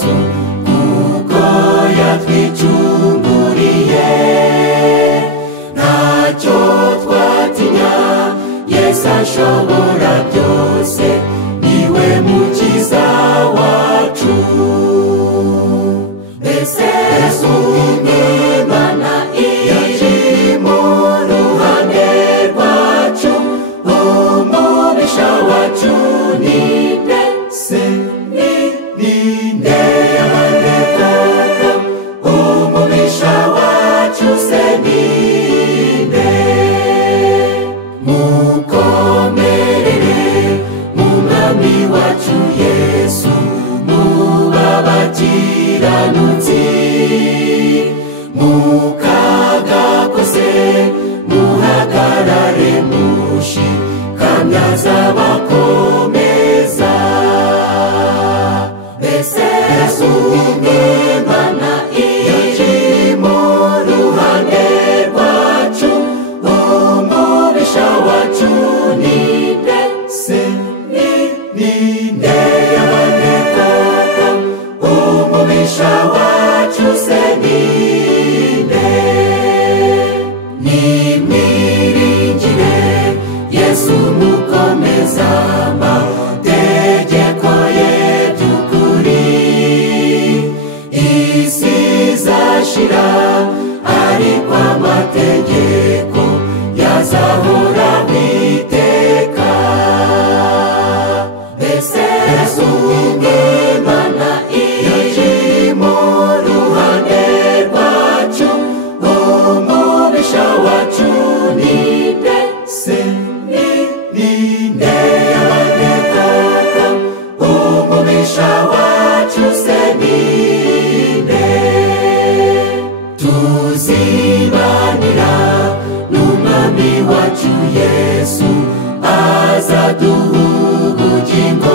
maso kuko yatwicunguriye. Ntacyo twatinya, Yesu ashobora byose, niwe mukiza wacu. Mbese Imana iri mu ruhande rwacu, umubisha wacu ni nde se? Ni nde yabane koko? Umubisha wacu se ni nde? Mukomerere mu mwami wacu Yesu, mubabakiranutsi. Mukaga kose muhagarare mushikamye, azabakomeza. Mbese Imana iri mu ruhande rwacu, umubisha wacu ni nde se? Ni nde yabane koko? Umubisha wacu se ni nde? Nimwiringire Yesu, mukomeza amategeko ye by'ukuri. Isi izashira ariko amategeko yazahoraho iteka. Mbese Imana iri mu ruhande rwacu, umubisha wacu ni nde se? Ni nde yabane koko? Umubisha wacu se ni nde? Tuzibanira n'umwami wacu Yesu, azaduha ubugingo